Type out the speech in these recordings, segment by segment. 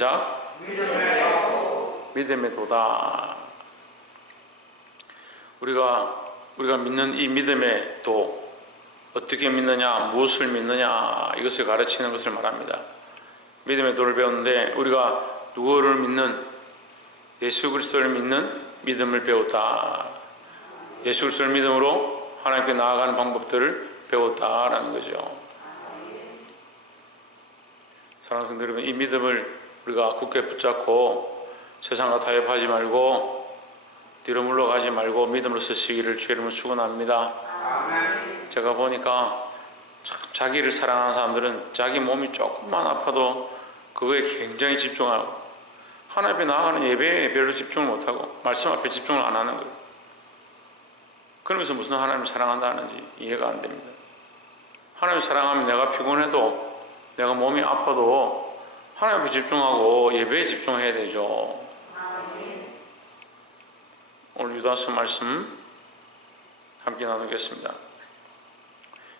시작. 믿음의 도다. 우리가 믿는 이 믿음의 도, 어떻게 믿느냐, 무엇을 믿느냐, 이것을 가르치는 것을 말합니다. 믿음의 도를 배웠는데 우리가 누구를 믿는, 예수 그리스도를 믿는 믿음을 배웠다. 예수 그리스도를 믿음으로 하나님께 나아가는 방법들을 배웠다라는 거죠. 사랑하는 성도 여러분, 이 믿음을 우리가 굳게 붙잡고 세상과 타협하지 말고 뒤로 물러가지 말고 믿음으로 서시기를 주의 이름으로 축원합니다. 제가 보니까 참 자기를 사랑하는 사람들은 자기 몸이 조금만 아파도 그거에 굉장히 집중하고 하나님 앞에 나아가는 예배에 별로 집중을 못하고 말씀 앞에 집중을 안 하는 거예요. 그러면서 무슨 하나님을 사랑한다는지 이해가 안 됩니다. 하나님을 사랑하면 내가 피곤해도 내가 몸이 아파도 하나님 앞에 집중하고 예배에 집중해야 되죠. 오늘 유다서 말씀 함께 나누겠습니다.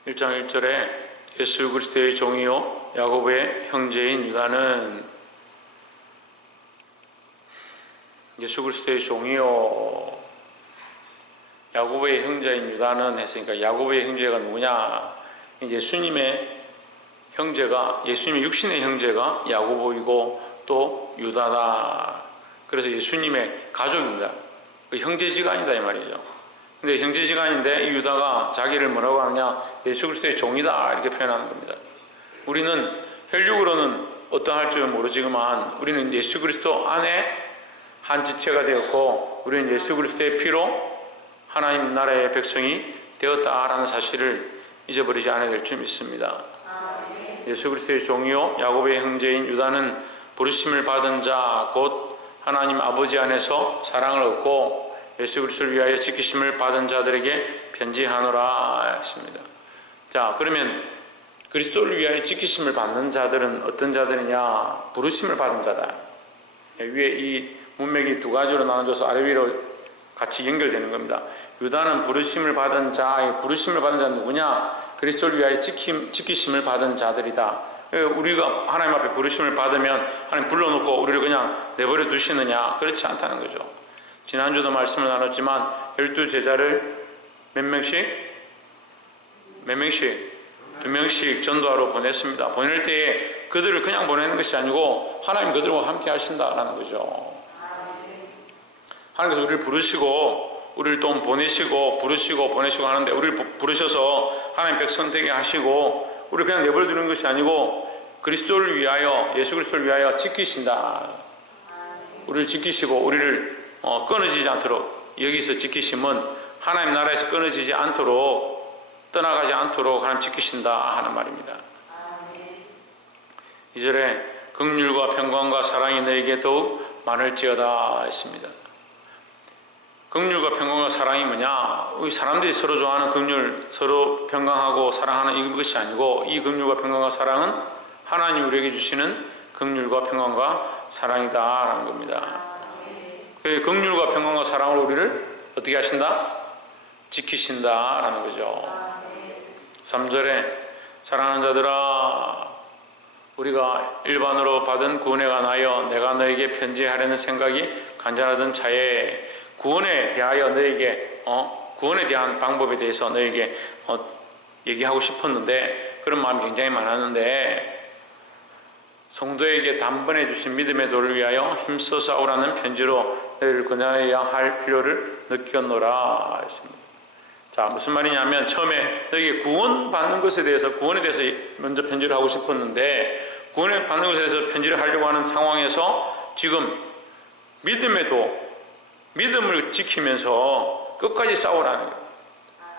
1장 1절에 예수 그리스도의 종이요 야곱의 형제인 유다는, 예수 그리스도의 종이요 야곱의 형제인 유다는 했으니까 야곱의 형제가 누구냐? 예수님의 형제가, 예수님의 육신의 형제가 야고보이고 또 유다다. 그래서 예수님의 가족입니다. 그 형제지간이다 이 말이죠. 근데 형제지간인데 이 유다가 자기를 뭐라고 하느냐? 예수 그리스도의 종이다 이렇게 표현하는 겁니다. 우리는 혈육으로는 어떠할지 모르지만 우리는 예수 그리스도 안에 한 지체가 되었고 우리는 예수 그리스도의 피로 하나님 나라의 백성이 되었다라는 사실을 잊어버리지 않아야 될 줄 믿습니다. 예수 그리스도의 종이요 야곱의 형제인 유다는 부르심을 받은 자 곧 하나님 아버지 안에서 사랑을 얻고 예수 그리스도를 위하여 지키심을 받은 자들에게 편지하노라 했습니다. 자, 그러면 그리스도를 위하여 지키심을 받는 자들은 어떤 자들이냐? 부르심을 받은 자다. 위에 이 문맥이 두 가지로 나눠져서 아래 위로 같이 연결되는 겁니다. 유다는 부르심을 받은 자, 부르심을 받은 자는 누구냐? 그리스도를 위하여 지키심을 받은 자들이다. 우리가 하나님 앞에 부르심을 받으면 하나님 불러놓고 우리를 그냥 내버려 두시느냐? 그렇지 않다는 거죠. 지난주도 말씀을 나눴지만 12제자를 몇 명씩? 2명씩 전도하러 보냈습니다. 보낼 때에 그들을 그냥 보내는 것이 아니고 하나님 그들과 함께 하신다라는 거죠. 하나님께서 우리를 부르시고 우리를 또 보내시고 부르시고 보내시고 하는데 우리를 부르셔서 하나님 백성 되게 하시고 우리를 그냥 내버려 두는 것이 아니고 그리스도를 위하여, 예수 그리스도를 위하여 지키신다. 우리를 지키시고 우리를 끊어지지 않도록, 여기서 지키심은 하나님 나라에서 끊어지지 않도록, 떠나가지 않도록 하나님 지키신다 하는 말입니다. 2절에 긍휼과 평강과 사랑이 너에게 더욱 많을지어다 했습니다. 긍휼과 평강과 사랑이 뭐냐? 우리 사람들이 서로 좋아하는 긍휼, 서로 평강하고 사랑하는 이것이 아니고 이 긍휼과 평강과 사랑은 하나님 우리에게 주시는 긍휼과 평강과 사랑이다라는 겁니다. 긍휼과 평강과 사랑으로 우리를 어떻게 하신다? 지키신다라는 거죠. 3절에 사랑하는 자들아, 우리가 일반으로 받은 구원에 관하여 내가 너에게 편지하려는 생각이 간절하던 차에 구원에 대하여 너에게 구원에 대한 방법에 대해서 너에게 얘기하고 싶었는데 그런 마음이 굉장히 많았는데 성도에게 단번에 주신 믿음의 도를 위하여 힘써 싸우라는 편지로 너희를 권하여야 할 필요를 느꼈노라 했습니다. 자, 무슨 말이냐면 처음에 너에게 구원받는 것에 대해서, 구원에 대해서 먼저 편지를 하고 싶었는데 구원을 받는 것에 대해서 편지를 하려고 하는 상황에서 지금 믿음의 도, 믿음을 지키면서 끝까지 싸우라는 거예요.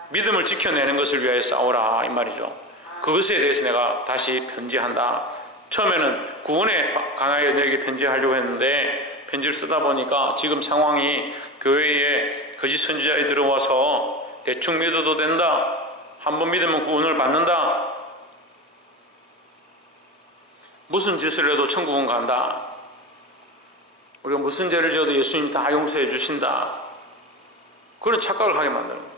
믿음을 지켜내는 것을 위하여 싸우라 이 말이죠. 그것에 대해서 내가 다시 편지한다. 처음에는 구원에 관하여 너에게 편지하려고 했는데 편지를 쓰다 보니까 지금 상황이 교회에 거짓 선지자들이 들어와서 대충 믿어도 된다. 한번 믿으면 구원을 받는다. 무슨 짓을 해도 천국은 간다. 우리가 무슨 죄를 지어도 예수님 다 용서해 주신다. 그런 착각을 하게 만드는 거예요.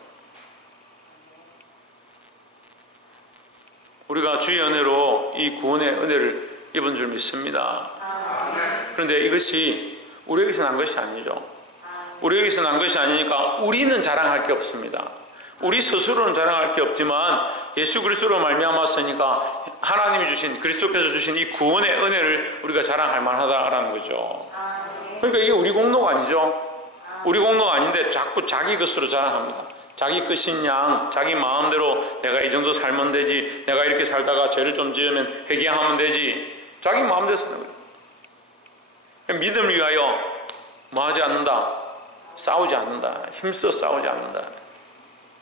우리가 주의 은혜로 이 구원의 은혜를 입은 줄 믿습니다. 그런데 이것이 우리에게서 난 것이 아니죠. 우리에게서 난 것이 아니니까 우리는 자랑할 게 없습니다. 우리 스스로는 자랑할 게 없지만 예수 그리스도로 말미암았으니까 하나님이 주신, 그리스도께서 주신 이 구원의 은혜를 우리가 자랑할 만하다라는 거죠. 그러니까 이게 우리 공로가 아니죠. 우리 공로가 아닌데 자꾸 자기 것으로 자랑합니다. 자기 끝인 양, 자기 마음대로 내가 이 정도 살면 되지, 내가 이렇게 살다가 죄를 좀 지으면 회개하면 되지, 자기 마음대로 사는 거예요. 믿음을 위하여 뭐 하지 않는다? 싸우지 않는다. 힘써 싸우지 않는다.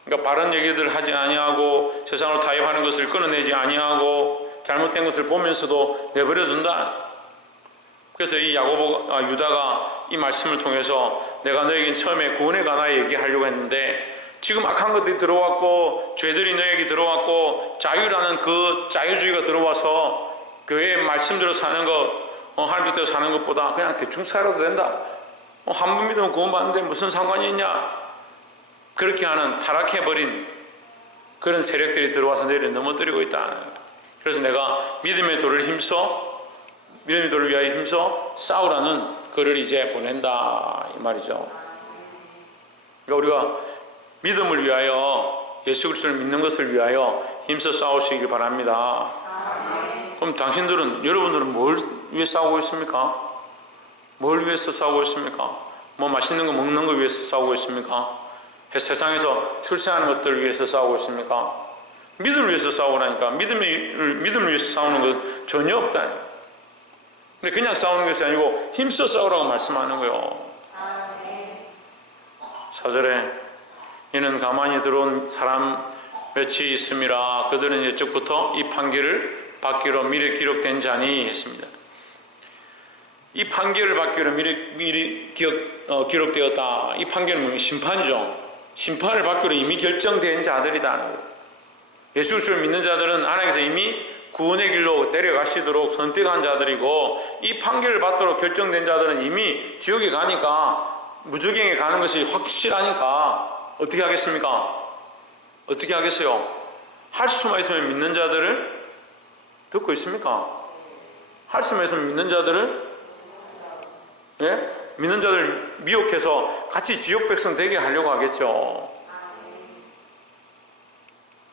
그러니까 바른 얘기들 하지 아니하고 세상으로 타협하는 것을 끊어내지 아니하고 잘못된 것을 보면서도 내버려 둔다. 그래서 이 유다가 이 말씀을 통해서 내가 너에게 처음에 구원에 관하여 얘기하려고 했는데 지금 악한 것들이 들어왔고 죄들이 너에게 들어왔고 자유라는 그 자유주의가 들어와서 교회의 말씀대로 사는 것, 하나님 뜻대로 사는 것보다 그냥 대충 살아도 된다. 한 번 믿으면 구원받는데 무슨 상관이 있냐? 그렇게 하는 타락해버린 그런 세력들이 들어와서 너희를 넘어뜨리고 있다. 그래서 내가 믿음의 도를 위하여 힘써 싸우라는 글을 이제 보낸다 이 말이죠. 그러니까 우리가 믿음을 위하여, 예수 그리스도를 믿는 것을 위하여 힘써 싸우시길 바랍니다. 그럼 여러분들은 뭘 위해 싸우고 있습니까? 뭘 위해서 싸우고 있습니까? 뭐 맛있는 거 먹는 거 위해서 싸우고 있습니까? 세상에서 출세하는 것들을 위해서 싸우고 있습니까? 믿음을 위해서 싸우라니까. 믿음을 위해서 싸우는 건 전혀 없다. 근데 그냥 싸우는 것이 아니고 힘써 싸우라고 말씀하는 거예요. 4절에 이는 가만히 들어온 사람 몇이 있음이라 그들은 예적부터 이 판결을 받기로 미리 기록된 자니 했습니다. 이 판결을 받기로 미리 기록되었다. 이 판결은 뭐냐? 심판이죠. 심판을 받기로 이미 결정된 자들이다. 예수 그리스도를 믿는 자들은 하나님께서 이미 구원의 길로 데려가시도록 선택한 자들이고, 이 판결을 받도록 결정된 자들은 이미 지옥에 가니까, 무저갱에 가는 것이 확실하니까 어떻게 하겠습니까? 어떻게 하겠어요? 할 수만 있으면 믿는 자들을 듣고 있습니까? 할 수만 있으면 믿는 자들을 믿는 자들 미혹해서 같이 지옥 백성 되게 하려고 하겠죠.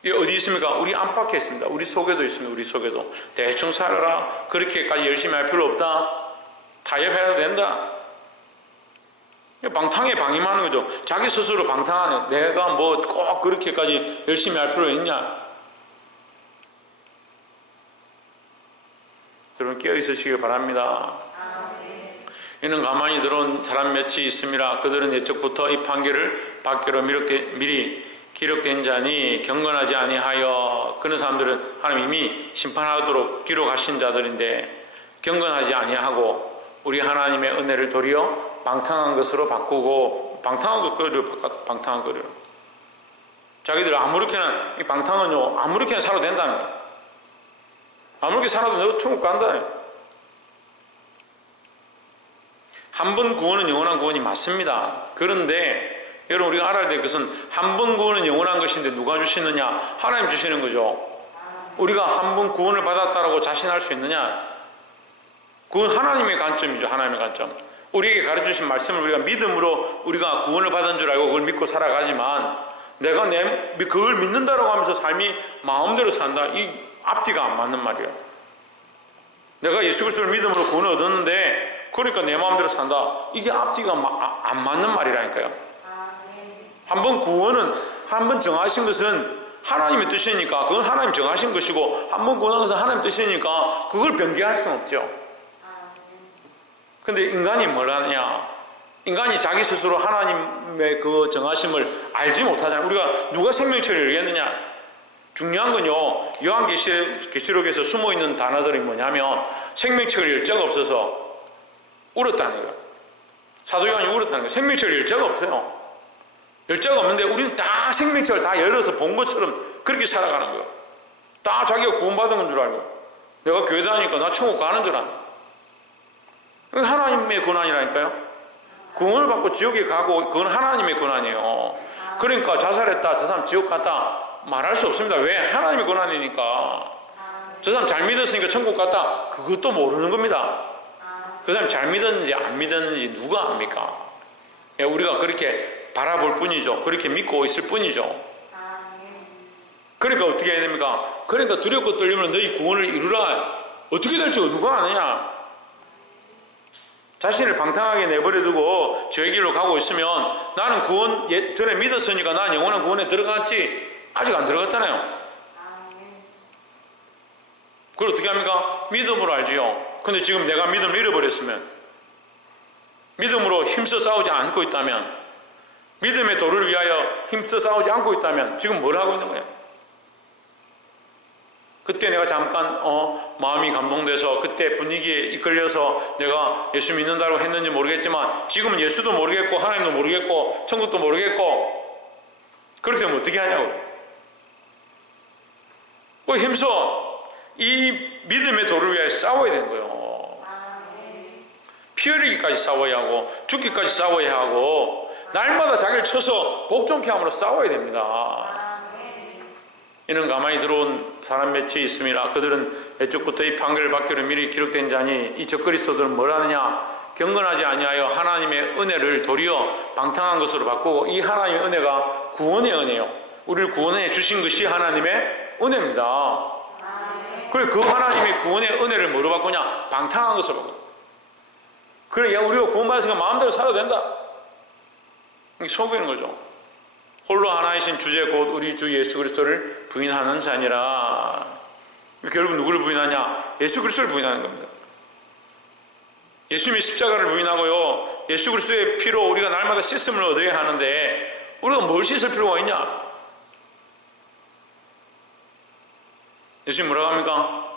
이게 어디 있습니까? 우리 안팎에 있습니다. 우리 속에도 있습니다. 우리 속에도. 대충 살아라. 그렇게까지 열심히 할 필요 없다. 타협해도 된다. 방탕에 방임하는 거죠. 자기 스스로 방탕하네. 내가 뭐 꼭 그렇게까지 열심히 할 필요 있냐? 여러분 깨어 있으시길 바랍니다. 이는 가만히 들어온 사람 몇이 있음이라 그들은 예적부터 이 판결을 받기로 미리 기록된 자니 경건하지 아니하여. 그런 사람들은 하나님 이미 심판하도록 기록하신 자들인데 경건하지 아니하고 우리 하나님의 은혜를 도리어 방탕한 것으로 바꾸고, 방탕한 거를 자기들 아무렇게나, 이 방탕은요 아무렇게나 살아도 된다는 거예요. 아무렇게 살아도 너 천국 간다는 거예요. 한 번 구원은 영원한 구원이 맞습니다. 그런데 여러분 우리가 알아야 될 것은 한 번 구원은 영원한 것인데 누가 주시느냐? 하나님 주시는 거죠. 우리가 한 번 구원을 받았다라고 자신할 수 있느냐? 그건 하나님의 관점이죠. 하나님의 관점. 우리에게 가르쳐주신 말씀을 우리가 믿음으로 우리가 구원을 받은 줄 알고 그걸 믿고 살아가지만, 내가 그걸 믿는다라고 하면서 삶이 마음대로 산다, 이 앞뒤가 안 맞는 말이에요. 내가 예수 그리스도를 믿음으로 구원을 얻었는데 그러니까 내 마음대로 산다, 이게 앞뒤가 안 맞는 말이라니까요. 한번 구원은, 한번 정하신 것은 하나님의 뜻이니까 그건 하나님 정하신 것이고, 한번 구원한 것은 하나님 뜻이니까 그걸 변개할 수는 없죠. 근데 인간이 뭘 하느냐? 인간이 자기 스스로 하나님의 그 정하심을 알지 못하잖아요. 우리가 누가 생명체를 열겠느냐? 중요한 건요, 요한계시록에서 숨어있는 단어들이 뭐냐면 생명책을 열 자가 없어서 울었다는 거예요. 사도 요한이 울었다는 거예요. 생명책을 열 자가 없어요. 열 자가 없는데 우리는 다 생명책을 다 열어서 본 것처럼 그렇게 살아가는 거예요. 다 자기가 구원받은 건 줄 알고, 내가 교회 다니니까 나 천국 가는 줄 아는. 하나님의 권한이라니까요. 구원을 받고 지옥에 가고 그건 하나님의 권한이에요. 그러니까 자살했다, 저 사람 지옥 갔다 말할 수 없습니다. 왜? 하나님의 권한이니까. 저 사람 잘 믿었으니까 천국 갔다, 그것도 모르는 겁니다. 그 사람이 잘 믿었는지 안 믿었는지 누가 압니까? 우리가 그렇게 바라볼 뿐이죠. 그렇게 믿고 있을 뿐이죠. 그러니까 어떻게 해야 됩니까? 그러니까 두렵고 떨리면 너희 구원을 이루라. 어떻게 될지 누가 아느냐? 자신을 방탕하게 내버려두고 저의 길로 가고 있으면 나는 구원 전에 믿었으니까 나는 영원한 구원에 들어갔지. 아직 안 들어갔잖아요. 그걸 어떻게 합니까? 믿음으로 알지요. 근데 지금 내가 믿음을 잃어버렸으면, 믿음으로 힘써 싸우지 않고 있다면, 믿음의 도를 위하여 힘써 싸우지 않고 있다면 지금 뭘 하고 있는 거예요? 그때 내가 잠깐 마음이 감동돼서 그때 분위기에 이끌려서 내가 예수 믿는다고 했는지 모르겠지만 지금은 예수도 모르겠고 하나님도 모르겠고 천국도 모르겠고 그렇게 되면 어떻게 하냐고. 힘써 이 믿음의 도를 위해 싸워야 되는 거예요. 피 흘리기까지 싸워야 하고 죽기까지 싸워야 하고 날마다 자기를 쳐서 복종케 함으로 싸워야 됩니다. 이는 가만히 들어온 사람 몇이 있음이라. 그들은 애초부터 이 판결을 받기로 미리 기록된 자니 이 적그리스도들은 뭘 하느냐? 경건하지 아니하여 하나님의 은혜를 도리어 방탕한 것으로 바꾸고, 이 하나님의 은혜가 구원의 은혜요. 우리를 구원해 주신 것이 하나님의 은혜입니다. 그래, 그 하나님의 구원의 은혜를 뭐로 바꾸냐? 방탕한 것으로 바꾸냐. 그래, 야, 우리가 구원받았으니까 마음대로 살아도 된다. 속이는 거죠. 홀로 하나이신 주제 곧 우리 주 예수 그리스도를 부인하는 자니라. 결국 누구를 부인하냐? 예수 그리스도를 부인하는 겁니다. 예수님의 십자가를 부인하고요, 예수 그리스도의 피로 우리가 날마다 씻음을 얻어야 하는데 우리가 뭘 씻을 필요가 있냐? 예수님 뭐라고 합니까?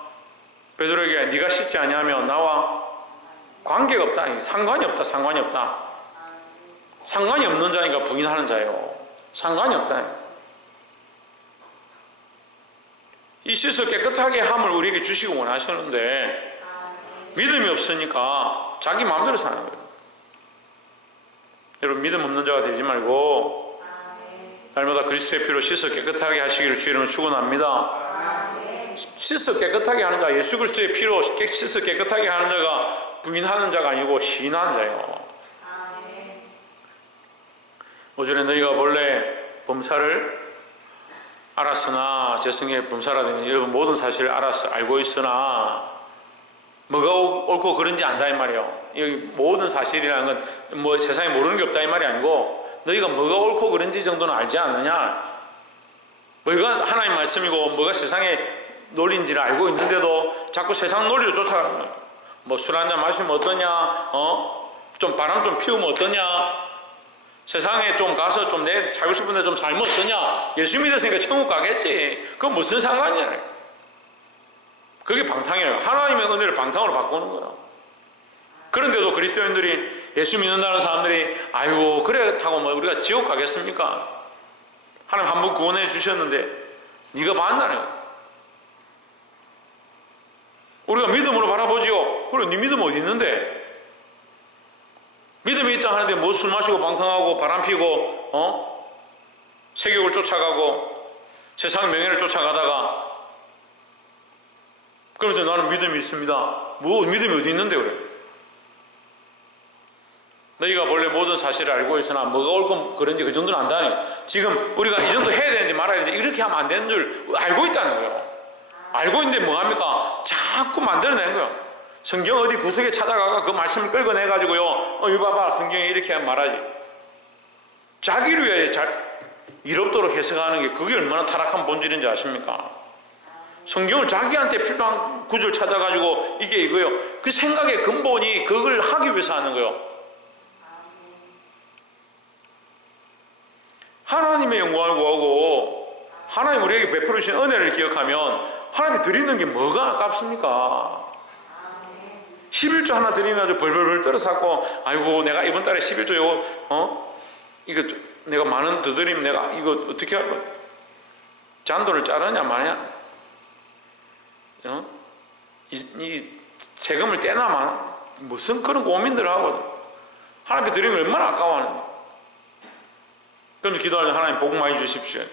베드로에게 네가 씻지 아니하면 나와 관계가 없다. 상관이 없다. 상관이 없다. 상관이 없는 자니까 부인하는 자예요. 상관이 없다. 이 씻어 깨끗하게 함을 우리에게 주시고 원하시는데 믿음이 없으니까 자기 마음대로 사는 거예요. 여러분, 믿음 없는 자가 되지 말고 날마다 그리스도의 피로 씻어 깨끗하게 하시기를 주 이름으로 축원합니다. 씻어 깨끗하게 하는 자, 예수 그리스도의 피로 씻어 깨끗하게 하는 자가 부인하는 자가 아니고 시인하는 자예요. 5절에 너희가 본래 범사를 알았으나, 재성의 범사라든지 여러분 모든 사실을 알고 있으나 뭐가 옳고 그른지 안다 이 말이에요. 여기 모든 사실이라는 건 뭐 세상에 모르는 게 없다 이 말이 아니고 너희가 뭐가 옳고 그른지 정도는 알지 않느냐. 뭐가 하나님 말씀이고 뭐가 세상의 논리인지를 알고 있는데도 자꾸 세상 논리를 쫓아가는 거예요. 뭐 술 한잔 마시면 어떠냐, 좀 바람 좀 피우면 어떠냐, 세상에 좀 가서 좀 내 살고 싶은데 좀 살면 어떠냐. 예수 믿었으니까 천국 가겠지. 그건 무슨 상관이야. 그게 방탕이에요. 하나님의 은혜를 방탕으로 바꾸는 거예요. 그런데도 그리스도인들이, 예수 믿는다는 사람들이 아이고 그렇다고 뭐 우리가 지옥 가겠습니까? 하나님 한 번 구원해 주셨는데 네가 봤나요? 우리가 믿음으로 바라보지요. 그래, 네 믿음 어디 있는데? 믿음이 있다 하는데 뭐 술 마시고 방탕하고 바람 피고 세욕을 쫓아가고 세상 명예를 쫓아가다가 그래서 나는 믿음이 있습니다. 뭐 믿음이 어디 있는데 그래? 너희가 본래 모든 사실을 알고 있으나 뭐가 옳고 그런지 그 정도는 안다니. 지금 우리가 이 정도 해야 되는지 말아야 되는지 이렇게 하면 안 되는 줄 알고 있다는 거예요. 알고 있는데 뭐합니까? 자꾸 만들어내는 거예요. 성경 어디 구석에 찾아가가 그 말씀을 끌어내가지고요, 이거 봐봐 성경에 이렇게 말하지. 자기를 위해 이롭도록 해석하는 게 그게 얼마나 타락한 본질인지 아십니까? 성경을 자기한테 필요한 구절 찾아가지고 이게 이거요. 그 생각의 근본이 그걸 하기 위해서 하는 거예요. 하나님의 영광을 구하고 하나님 우리에게 베풀어 주신 은혜를 기억하면 하나님이 드리는 게 뭐가 아깝습니까? 11조 하나 드리면 아주 벌벌벌 떨어서 아이고 내가 이번 달에 11조 이거 내가 만원 더 드리면 내가 이거 어떻게 할 거야? 잔돈을 자르냐 마냐? 이 세금을 떼나 마나? 무슨 그런 고민들을 하거든. 하나님께 드리는 걸 얼마나 아까워하는데. 그럼 기도할 때 하나님 복 많이 주십시오.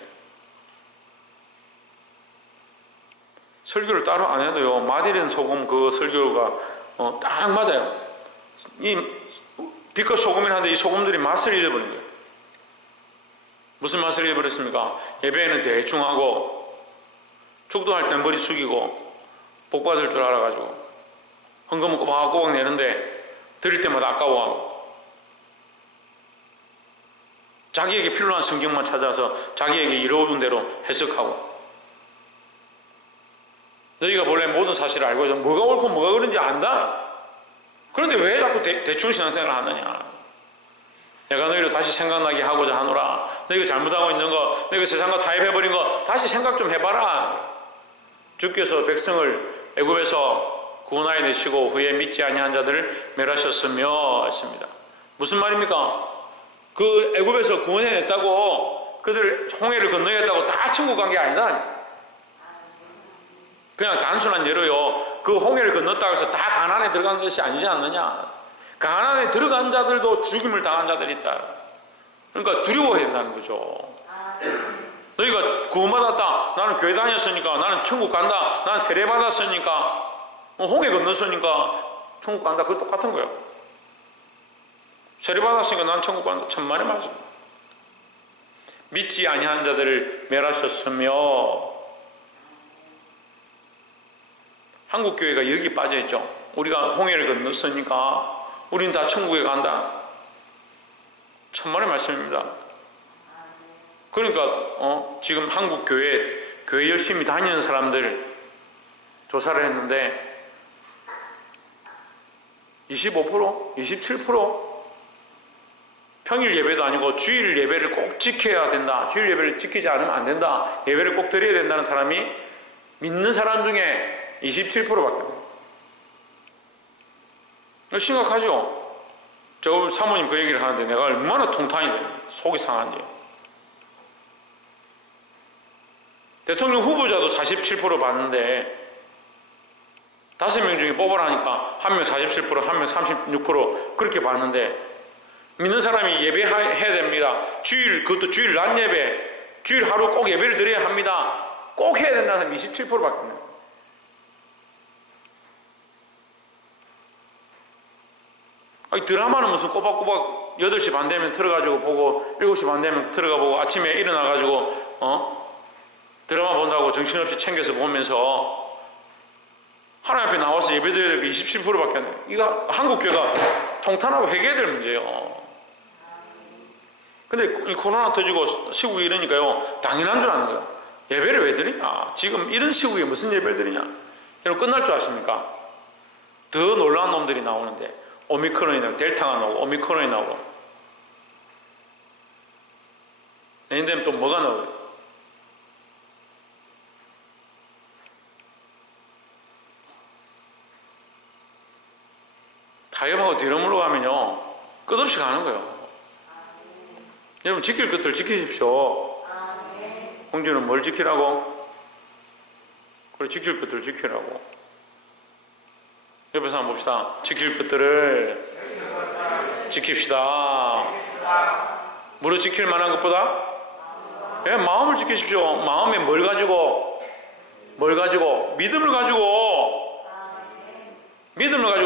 설교를 따로 안 해도요, 마디린 소금 그 설교가 딱 맞아요. 이 빛과 소금이라는데 이 소금들이 맛을 잃어버린 거예요. 무슨 맛을 잃어버렸습니까? 예배에는 대충 하고 축도할 때는 머리 숙이고 복 받을 줄 알아가지고 헌금은 꼬박꼬박 내는데 드릴 때마다 아까워하고 자기에게 필요한 성경만 찾아서 자기에게 이로운 대로 해석하고 너희가 본래 모든 사실을 알고 있어. 뭐가 옳고 뭐가 그런지 안다. 그런데 왜 자꾸 대충 신앙생활을 하느냐. 내가 너희를 다시 생각나게 하고자 하노라. 너희가 잘못하고 있는 거, 너희가 세상과 타협해버린 거 다시 생각 좀 해봐라. 주께서 백성을 애굽에서 구원하여 내시고 후에 믿지 아니한 자들을 멸하셨으며 했습니다. 무슨 말입니까? 그 애굽에서 구원해냈다고 그들 홍해를 건너겠다고 다 천국 간 게 아니다. 그냥 단순한 예로요. 그 홍해를 건넜다고 해서 다 가나안에 들어간 것이 아니지 않느냐. 가나안에 들어간 자들도 죽임을 당한 자들이 있다. 그러니까 두려워해야 된다는 거죠. 너희가 구원받았다. 나는 교회 다녔으니까. 나는 천국 간다. 나는 세례 받았으니까. 홍해 건넜으니까 천국 간다. 그거 똑같은 거예요. 세례 받았으니까 나는 천국 간다. 천만의 말씀. 믿지 아니한 자들을 멸하셨으며 한국 교회가 여기 빠져있죠. 우리가 홍해를 건넜으니까 우리는 다 천국에 간다. 천만의 말씀입니다. 그러니까 지금 한국 교회 열심히 다니는 사람들 조사를 했는데 25%, 27% 평일 예배도 아니고 주일 예배를 꼭 지켜야 된다. 주일 예배를 지키지 않으면 안 된다. 예배를 꼭 드려야 된다는 사람이 믿는 사람 중에 27%밖에 없어요. 심각하죠? 저 사모님 그 얘기를 하는데 내가 얼마나 통탄이 돼요. 속이 상한지. 대통령 후보자도 47% 받는데 5명 중에 뽑으라니까 한 명 47%, 한 명 36% 그렇게 받는데 믿는 사람이 예배해야 됩니다. 그것도 주일 낮 예배, 주일 하루 꼭 예배를 드려야 합니다. 꼭 해야 된다는 사람이 27%밖에 없네요. 드라마는 무슨 꼬박꼬박 8시 반 되면 틀어가지고 보고 7시 반 되면 틀어가 보고 아침에 일어나가지고 드라마 본다고 정신없이 챙겨서 보면서 하나님 앞에 나와서 예배드려야 될 게 27%밖에 안 돼요. 이거 한국 교회가 통탄하고 회개해야 될 문제예요. 근데 코로나 터지고 시국이 이러니까요 당연한 줄 아는 거예요. 예배를 왜 드리냐. 지금 이런 시국에 무슨 예배를 드리냐. 여러분 끝날 줄 아십니까? 더 놀라운 놈들이 나오는데 오미크론이 나오고 델타가 나오고 오미크론이 나오고 내년 되면 또 뭐가 나오고 타협하고 뒤로 물러가면요 끝없이 가는 거예요. 여러분 지킬 것들 지키십시오. 공주는 뭘 지키라고? 그래 지킬 것들 지키라고. 옆에서 한번 봅시다. 지킬 것들을 지킵시다. 무릇 지킬 만한 것보다 마음을 지키십시오. 마음에 뭘 가지고 믿음을 가지고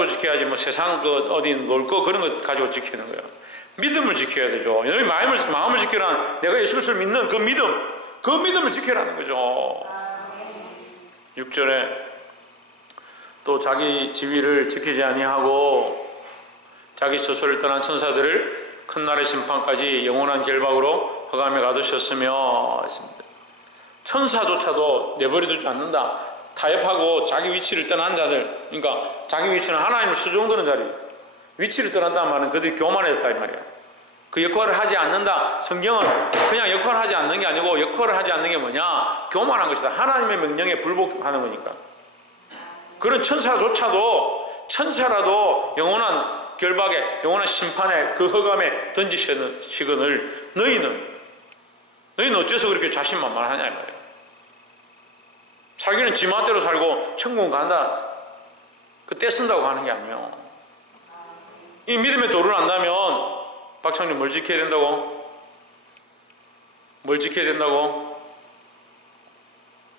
지켜야지. 뭐 세상 어디 놀 거 그런 거 가지고 지키는 거예요. 믿음을 지켜야 되죠. 여기 마음을 지키라는 내가 예수를 믿는 그 믿음을 지켜라는 거죠. 6절에 또 자기 지위를 지키지 아니하고 자기 처소를 떠난 천사들을 큰 날의 심판까지 영원한 결박으로 흑암에 가두셨으며 했습니다. 천사조차도 내버려두지 않는다. 타협하고 자기 위치를 떠난 자들, 그러니까 자기 위치는 하나님을 수종드는 자리죠. 위치를 떠난다는 말은 그들이 교만해졌다 이 말이야. 그 역할을 하지 않는다. 성경은 그냥 역할을 하지 않는 게 아니고 역할을 하지 않는 게 뭐냐? 교만한 것이다. 하나님의 명령에 불복하는 거니까. 그런 천사라도 영원한 결박에 영원한 심판에 그 흑암에 던지시거늘 너희는 어째서 그렇게 자신만만하냐 이 말이에요. 자기는 지 맛대로 살고 천국 간다. 그 떼쓴다고 가는 게 아니에요. 이 믿음의 도를 안다면 박창준 뭘 지켜야 된다고? 뭘 지켜야 된다고?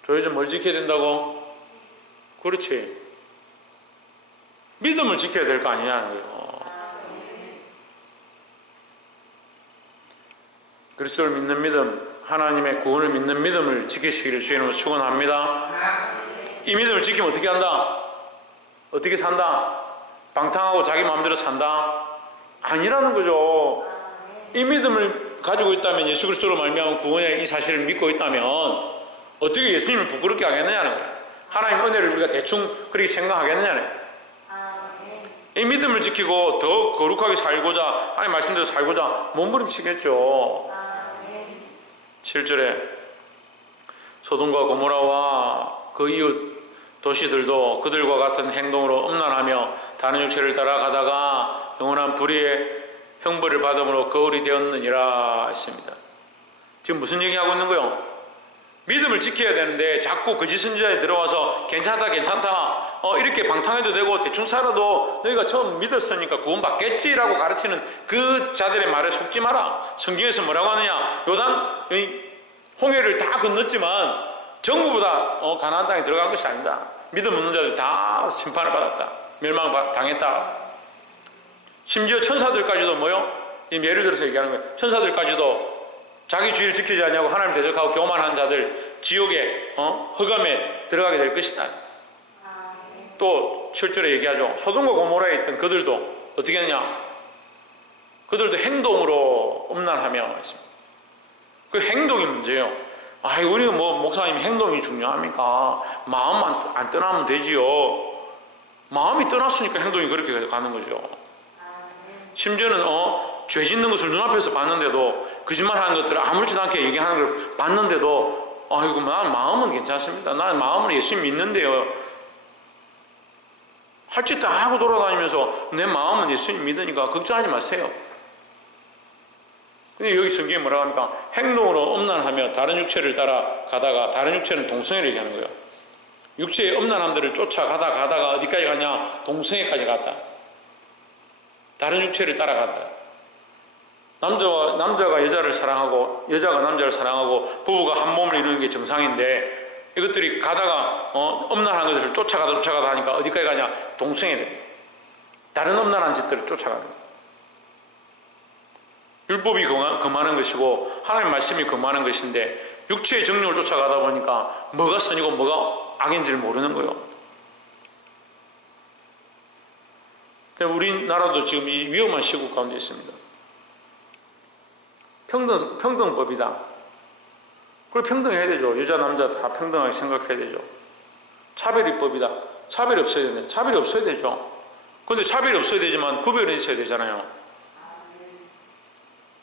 조혜전 뭘 지켜야 된다고? 그렇지. 믿음을 지켜야 될 거 아니냐는 거예요. 그리스도를 믿는 믿음, 하나님의 구원을 믿는 믿음을 지키시기를 주의 이름으로 축원합니다. 이 믿음을 지키면 어떻게 한다? 어떻게 산다? 방탕하고 자기 마음대로 산다? 아니라는 거죠. 이 믿음을 가지고 있다면, 예수 그리스도로 말미암은 구원의 이 사실을 믿고 있다면 어떻게 예수님을 부끄럽게 하겠느냐는 거예요. 하나님 은혜를 우리가 대충 그렇게 생각하겠느냐는 거예요. 이 믿음을 지키고 더 거룩하게 살고자, 하나님 말씀대로 살고자 몸부림치겠죠. 7절에 소돔과 고모라와 그 이웃 도시들도 그들과 같은 행동으로 음란하며 다른 육체를 따라가다가 영원한 불의의 형벌을 받음으로 거울이 되었느니라 했습니다. 지금 무슨 얘기하고 있는 거예요? 믿음을 지켜야 되는데 자꾸 거짓 선지자에 들어와서 괜찮다 이렇게 방탕해도 되고 대충 살아도 너희가 처음 믿었으니까 구원받겠지라고 가르치는 그 자들의 말에 속지 마라. 성경에서 뭐라고 하느냐? 요단 홍해를 다 건넜지만 전부 다 가나안 땅에 들어간 것이 아니다. 믿음 없는 자들 다 심판을 받았다. 멸망당했다. 심지어 천사들까지도 예를 들어서 얘기하는 거예요. 천사들까지도 자기 주의를 지키지 않냐고 하나님 대적하고 교만한 자들 지옥의 흑암에 들어가게 될 것이다. 또 7절에 얘기하죠. 소돔과 고모라에 있던 그들도 어떻게 했냐? 그들도 행동으로 음란하며 했습니다. 그 행동이 문제예요. 우리가 목사님 행동이 중요합니까? 마음 안 떠나면 되지요. 마음이 떠났으니까 행동이 그렇게 가는 거죠. 심지어는 죄 짓는 것을 눈앞에서 봤는데도 거짓말하는 것들을 아무렇지도 않게 얘기하는 걸 봤는데도 난 마음은 괜찮습니다. 나는 마음은 예수 믿는데요. 할 짓 다 하고 돌아다니면서 내 마음은 예수님 믿으니까 걱정하지 마세요. 근데 여기 성경에 뭐라고 합니까? 행동으로 음란하며 다른 육체를 따라가다가, 다른 육체는 동성애를 얘기하는 거예요. 육체의 음란함들을 쫓아가다가 어디까지 가냐? 동성애까지 갔다. 다른 육체를 따라간다. 남자가 여자를 사랑하고 여자가 남자를 사랑하고 부부가 한 몸을 이루는 게 정상인데 이것들이 가다가 음란한 것을 쫓아가다 하니까 어디까지 가냐? 동성애 됩니다. 다른 음란한 짓들을 쫓아가는 거예요. 율법이 금하는 것이고 하나님의 말씀이 금하는 것인데 육체의 정욕을 쫓아가다 보니까 뭐가 선이고 뭐가 악인지를 모르는 거예요. 우리나라도 지금 이 위험한 시국 가운데 있습니다. 평등법이다. 그걸 평등해야 되죠. 여자 남자 다 평등하게 생각해야 되죠. 차별이법이다. 차별이 없어야 되네. 차별이 없어야 되죠. 그런데 차별이 없어야 되지만 구별이 있어야 되잖아요.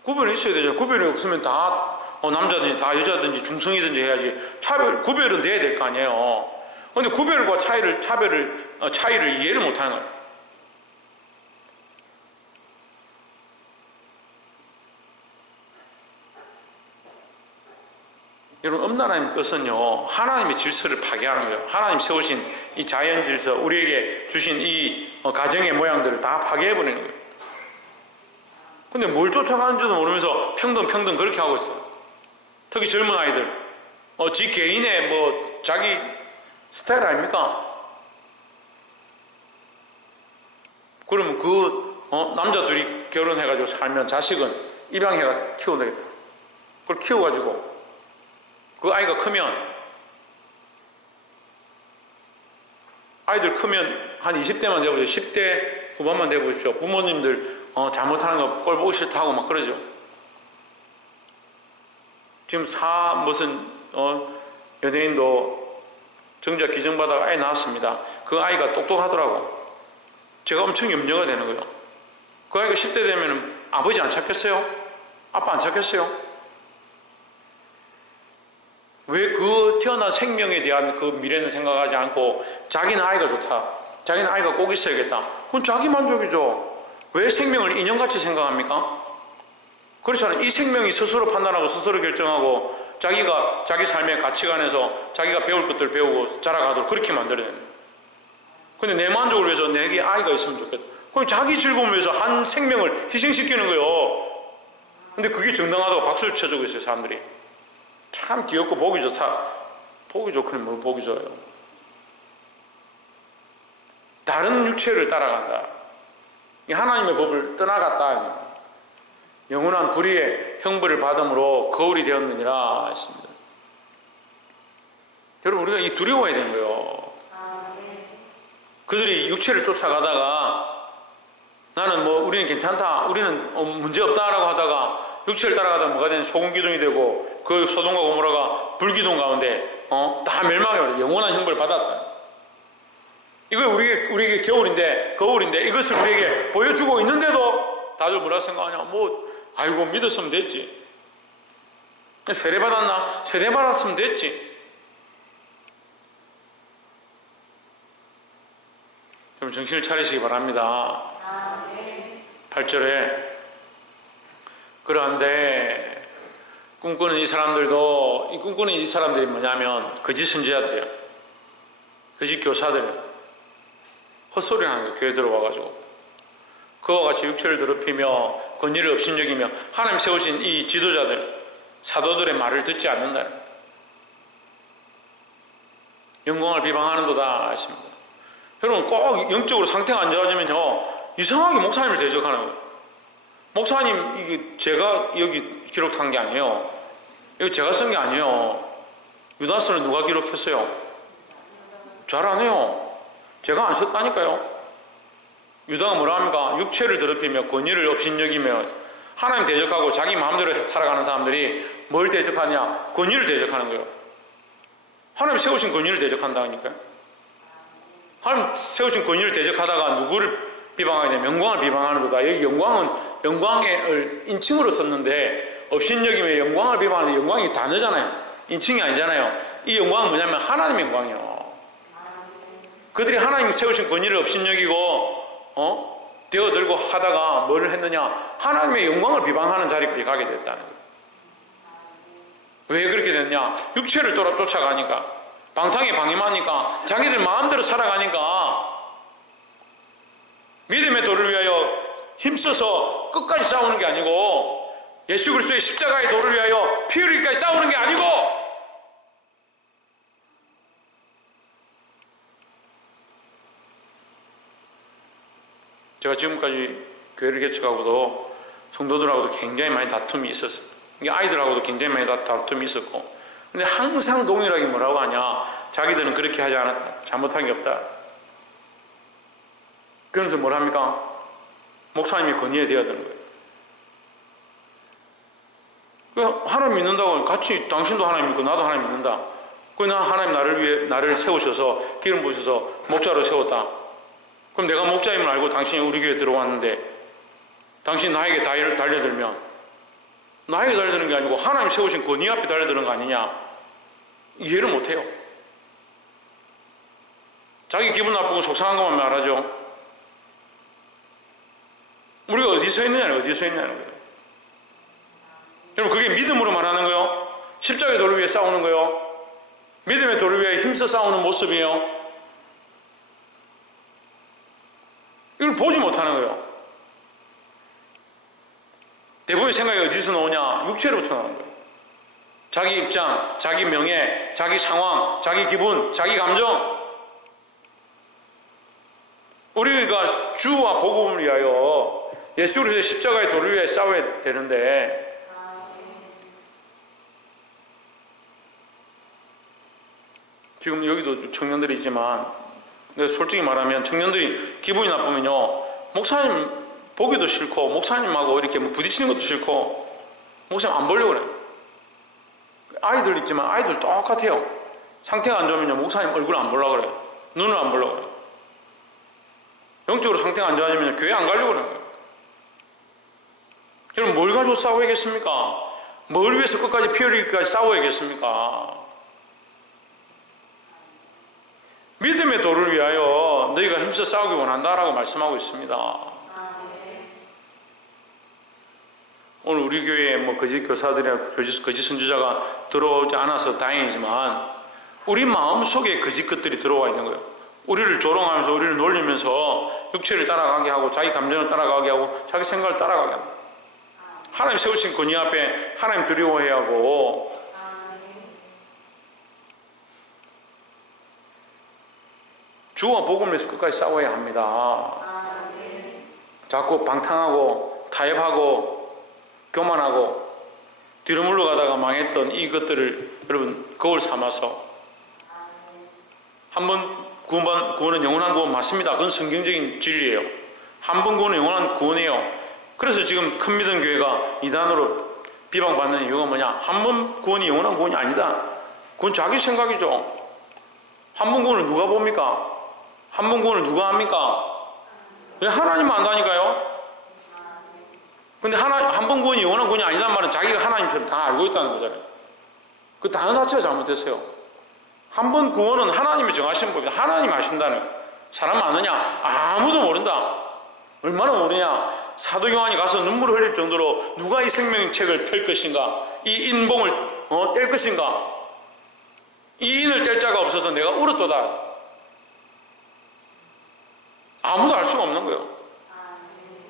구별이 있어야 되죠. 구별이 없으면 다 남자든지 다 여자든지 중성이든지 해야지. 구별은 돼야 될 거 아니에요. 그런데 구별과 차이를 이해를 못하는 거예요. 여러분, 음란함의 끝은요, 하나님의 질서를 파괴하는 거예요. 하나님 세우신 이 자연 질서, 우리에게 주신 이 가정의 모양들을 다 파괴해버리는 거예요. 근데 뭘 쫓아가는지도 모르면서 평등 그렇게 하고 있어요. 특히 젊은 아이들. 지 개인의 자기 스타일 아닙니까? 그러면 남자 둘이 결혼해가지고 살면 자식은 입양해가 키워야 되겠다. 그걸 키워가지고 그 아이가 크면 아이들 크면 한 20대만 돼보십시오. 10대 후반만 돼보십시오. 부모님들 잘못하는 거 꼴 보기 싫다 하고 막 그러죠. 지금 무슨 연예인도 정자 기증받아가 아이 낳았습니다. 그 아이가 똑똑하더라고. 제가 엄청 염려가 되는 거예요. 그 아이가 10대 되면 아버지 안 찾겠어요? 아빠 안 찾겠어요? 왜 그 태어난 생명에 대한 그 미래는 생각하지 않고 자기는 아이가 좋다. 자기는 아이가 꼭 있어야겠다. 그건 자기 만족이죠. 왜 생명을 인형같이 생각합니까? 그렇잖아요. 이 생명이 스스로 판단하고 스스로 결정하고 자기가 자기 삶의 가치관에서 자기가 배울 것들을 배우고 자라가도록 그렇게 만들어야 됩니다. 근데 내 만족을 위해서 내게 아이가 있으면 좋겠다. 그럼 자기 즐거움을 위해서 한 생명을 희생시키는 거예요. 근데 그게 정당하다고 박수를 쳐주고 있어요, 사람들이. 참 귀엽고 보기 좋다. 보기 좋고는 뭘 보기 좋아요. 다른 육체를 따라간다. 하나님의 법을 떠나갔다. 영원한 불의의 형벌을 받음으로 거울이 되었느니라 했습니다. 여러분, 우리가 이 두려워해야 되는 거예요. 그들이 육체를 쫓아가다가 나는 뭐 우리는 괜찮다, 우리는 문제없다라고 하다가 육체를 따라가다 뭐가 되는 소금기둥이 되고 그 소돔과 고모라가 불기둥 가운데 다 멸망해버려. 영원한 형벌을 받았다. 이거 우리에게 거울인데 이것을 우리에게 보여주고 있는데도 다들 뭐라 생각하냐? 아이고 믿었으면 됐지. 세례 받았나? 세례 받았으면 됐지. 여러분 정신을 차리시기 바랍니다. 8절에 그런데 꿈꾸는 이 사람들이 뭐냐면 거짓 선지자들이에요. 거짓 교사들이에요. 헛소리를 하는 거예요. 교회 들어와가지고 그와 같이 육체를 더럽히며 권위를 업신여기며 하나님 세우신 이 지도자들 사도들의 말을 듣지 않는다는 거예요. 영광을 비방하는도다 하십니다. 여러분 꼭 영적으로 상태가 안 좋아지면요 이상하게 목사님을 대적하는 거예요. 목사님 이게 제가 여기 기록한 게 아니에요. 이거 제가 쓴 게 아니에요. 유다서는 누가 기록했어요? 잘 안 해요. 제가 안 썼다니까요. 유다가 뭐라 합니까? 육체를 더럽히며 권위를 업신여기며 하나님 대적하고 자기 마음대로 살아가는 사람들이 뭘 대적하냐? 권위를 대적하는 거예요. 하나님 세우신 권위를 대적한다니까요. 하나님 세우신 권위를 대적하다가 누구를 비방하게 되면 영광을 비방하는 거다. 여기 영광을 인칭으로 썼는데 업신여기며 영광을 비방하는데 영광이 단어잖아요. 인칭이 아니잖아요. 이 영광은 뭐냐면 하나님의 영광이에요. 그들이 하나님이 세우신 권위를 업신여기고 되어들고 하다가 뭐를 했느냐? 하나님의 영광을 비방하는 자리까지 가게 됐다는 거예요. 왜 그렇게 됐냐? 육체를 쫓아가니까, 방탕에 방임하니까, 자기들 마음대로 살아가니까 믿음의 도를 위하여 힘써서 끝까지 싸우는 게 아니고 예수 그리스도의 십자가의 도를 위하여 피 흘리기까지 싸우는 게 아니고 제가 지금까지 교회를 개척하고도 성도들하고도 굉장히 많이 다툼이 있었어요. 아이들하고도 굉장히 많이 다툼이 있었고 근데 항상 동일하게 뭐라고 하냐? 자기들은 그렇게 하지 않았다. 잘못한 게 없다. 그러면서 뭘 합니까? 목사님이 권위되어야 되는 거예요. 하나님 믿는다고 같이 당신도 하나님 믿고 나도 하나님 믿는다. 나 하나님 나를 세우셔서 기름 부으셔서 목자로 세웠다. 그럼 내가 목자임을 알고 당신이 우리 교회에 들어왔는데 당신 나에게 달려들면 나에게 달려드는 게 아니고 하나님 세우신 권위 앞에 달려드는 거 아니냐? 이해를 못해요. 자기 기분 나쁘고 속상한 것만 말하죠. 우리가 어디서 있느냐는 거예요. 여러분 그게 믿음으로 말하는 거예요. 십자가의 도를 위해 싸우는 거예요. 믿음의 도를 위해 힘써 싸우는 모습이에요. 이걸 보지 못하는 거예요. 대부분의 생각이 어디서 나오냐? 육체로부터 나오는 거예요. 자기 입장, 자기 명예, 자기 상황, 자기 기분, 자기 감정. 우리가 주와 복음을 위하여 예수 그리스도의 십자가의 도를 위해 싸워야 되는데 지금 여기도 청년들이 있지만 근데 솔직히 말하면 청년들이 기분이 나쁘면요 목사님 보기도 싫고 목사님하고 이렇게 부딪히는 것도 싫고 목사님 안 보려고 그래요. 아이들 있지만 아이들 똑같아요. 상태가 안 좋으면요 목사님 얼굴 안 보려고 그래요. 눈을 안 보려고 그래요. 영적으로 상태가 안 좋아지면 교회 안 가려고 그래요. 여러분 뭘 가지고 싸워야겠습니까? 뭘 위해서 끝까지 피 흘리기까지 싸워야겠습니까? 믿음의 도를 위하여 너희가 힘써 싸우기 원한다라고 말씀하고 있습니다. 오늘 우리 교회에 거짓 교사들이나 거짓 선지자가 들어오지 않아서 다행이지만 우리 마음속에 거짓 것들이 들어와 있는 거예요. 우리를 조롱하면서 우리를 놀리면서 육체를 따라가게 하고 자기 감정을 따라가게 하고 자기 생각을 따라가게 하고 하나님 세우신 권위 앞에 하나님 두려워해야 하고 주와 복음을 위해서 끝까지 싸워야 합니다. 자꾸 방탕하고 타협하고 교만하고 뒤로 물러가다가 망했던 이것들을 여러분 거울 삼아서 한 번 구원은 영원한 구원 맞습니다. 그건 성경적인 진리예요. 한 번 구원은 영원한 구원이에요. 그래서 지금 큰 믿음 교회가 이단으로 비방받는 이유가 뭐냐? 한 번 구원이 영원한 구원이 아니다. 그건 자기 생각이죠. 한 번 구원을 누가 봅니까? 한 번 구원을 누가 합니까? 왜 하나님만 안다니까요? 근데 한 번 구원이 영원한 구원이 아니란 말은 자기가 하나님처럼 다 알고 있다는 거잖아요. 그 단어 자체가 잘못됐어요. 한 번 구원은 하나님이 정하신 법이다. 하나님이 하신다는. 사람 아느냐? 아무도 모른다. 얼마나 모르냐? 사도 요한이 가서 눈물을 흘릴 정도로 누가 이 생명책을 펼 것인가? 이 인봉을 뗄 것인가? 이 인을 뗄 자가 없어서 내가 울었도다. 아무도 알 수가 없는 거예요.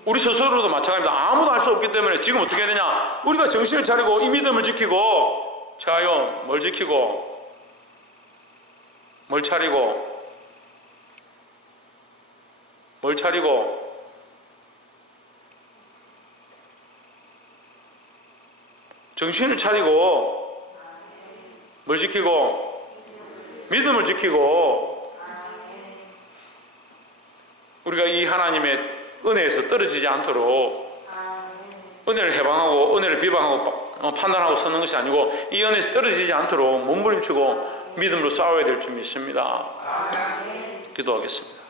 우리 스스로도 마찬가지입니다. 아무도 알 수 없기 때문에 지금 어떻게 해야 되냐? 우리가 정신을 차리고 이 믿음을 지키고, 자요, 뭘 지키고, 뭘 차리고, 뭘 차리고, 정신을 차리고, 뭘 지키고, 믿음을 지키고, 우리가 이 하나님의 은혜에서 떨어지지 않도록 은혜를 해방하고 은혜를 비방하고 판단하고 서는 것이 아니고 이 은혜에서 떨어지지 않도록 몸부림치고 믿음으로 싸워야 될 줄 믿습니다. 기도하겠습니다.